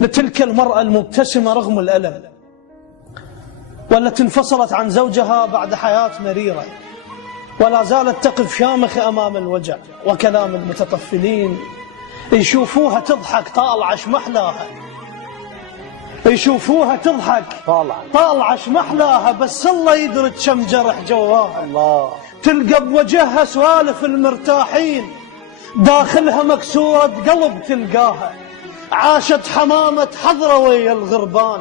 لتلك المرأة المبتسمة رغم الألم، والتي انفصلت عن زوجها بعد حياة مريرة، ولا زالت تقف شامخة أمام الوجع وكلام المتطفلين. يشوفوها تضحك طالعة شمحلاها، يشوفوها تضحك طالعة شمحلاها، بس الله يدري كم جرح جواها. الله. تلقى بوجهها سوالف المرتاحين، داخلها مكسورة قلب تلقاها. عاشت حمامة حضرة ويا الغربان،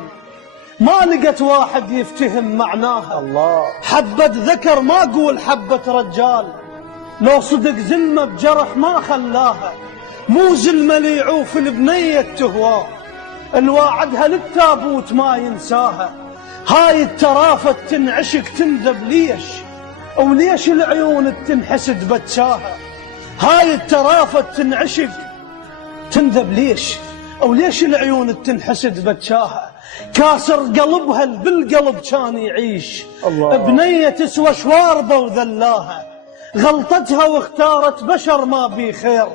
ما لقت واحد يفتهم معناها. الله. حبة ذكر ما قول حبة رجال، لو صدق زلمة بجرح ما خلاها. مو زلمة اللي يعوف البنية تهواه، الواعدها للتابوت ما ينساها. هاي الترافة تنعشق تنذب ليش، وليش العيون تنحسد بتشاها. هاي الترافة تنعشق تنذب ليش، وليش العيون تنحسد بتشاها. كاسر قلبها بالقلب كان يعيش. الله. بنية تسوى شواربة وذلاها، غلطتها واختارت بشر ما بي خير.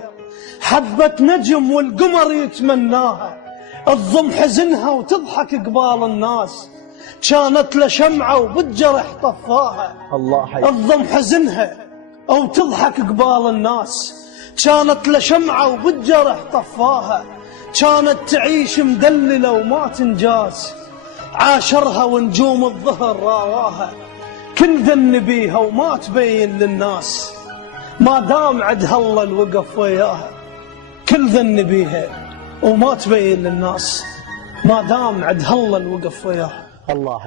حبة نجم والقمر يتمناها، تضم حزنها وتضحك قبال الناس. كانت لشمعة وبالجرح طفاها. الله حي. تضم حزنها أو تضحك قبال الناس، كانت لشمعة وبالجرح طفاها. كانت تعيش مدللة وما تنجاس، عاشرها ونجوم الظهر راواها. كل ذن بيها وما تبين للناس، ما دام عدها الله الوقف وياها. كل ذن بيها وما تبين للناس، ما دام عدها الله الوقف وياها. الله.